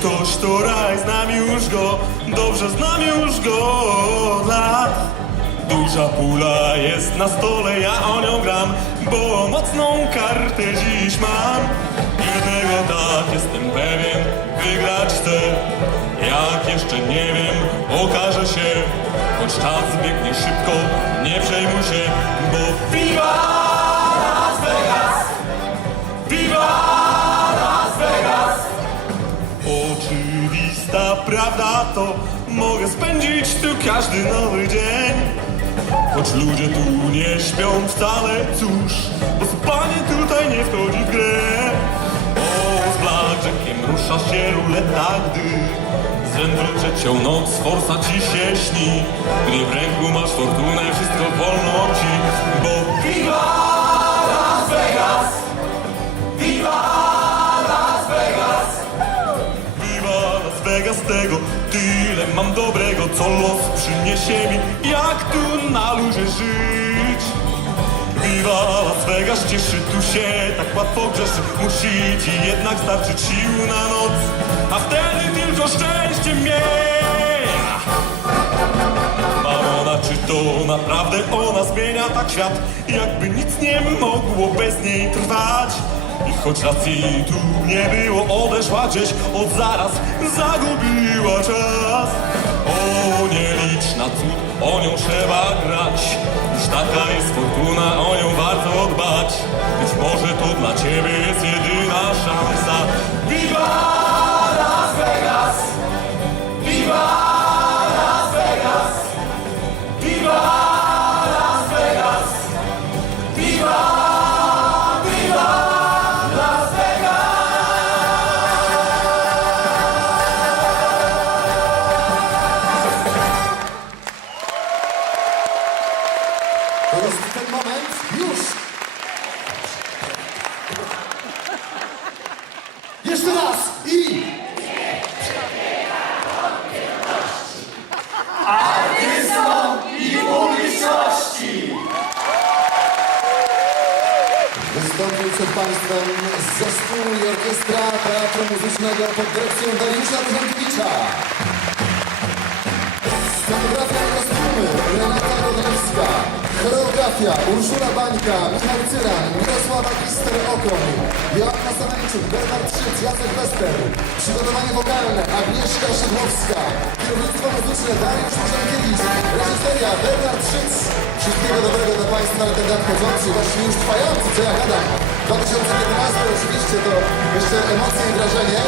ktoś to raj, znam już go, dobrze znam już go od lat. Duża pula jest na stole, ja o nią gram, bo mocną kartę dziś mam. Jednego tak jestem pewien, wygrać chcę. Jak jeszcze nie wiem, okaże się, choć czas biegnie szybko, nie przejmuj się, bo Viva Las Vegas! Viva prawda to mogę spędzić tu każdy nowy dzień. Choć ludzie tu nie śpią wcale, cóż, bo spanie tutaj nie wchodzi w grę. O, z blackjackiem rusza się ruleta, gdy zędrą trzecią noc forsa ci się śni. Gdy w ręku masz fortunę, wszystko wolno ci, bo Viva Las Vegas tego Tyle mam dobrego, co los przyniesie mi Jak tu na luzie żyć Viva Las Vegas cieszy tu się Tak łatwo grzeszy Musi ci jednak starczyć sił na noc A wtedy tylko szczęście miej Mamona, czy to naprawdę ona zmienia tak świat? Jakby nic nie mogło bez niej trwać. I choć racji tu nie było, odeszła gdzieś od zaraz, zagubiła czas. O, nieliczna cud, o nią trzeba grać. Już taka jest fortuna, o nią warto dbać. Być może to dla ciebie jest jedyna szansa. Viva Jeszcze raz i... Wystąpił przed Państwem zespół i orkiestra Teatru Muzycznego pod dyrekcją Dariusza Różankiewicza. Scenografia i kostiumy. Choreografia Urszula Bańka, Michał Cyran, Mirosława Kister-Okoń, Joanna Sanańczuk, Bernard Szyc, Jacek Wester. Przygotowanie wokalne Agnieszka Szydłowska. Kierownictwo muzyczne Dariusz Różankiewicz. Reżyseria Bernard Szyc. Wszystkiego dobrego dla Państwa na ten nadchodzący, właśnie już trwający, co ja gadam. 2015 oczywiście to jeszcze emocje i wrażenie.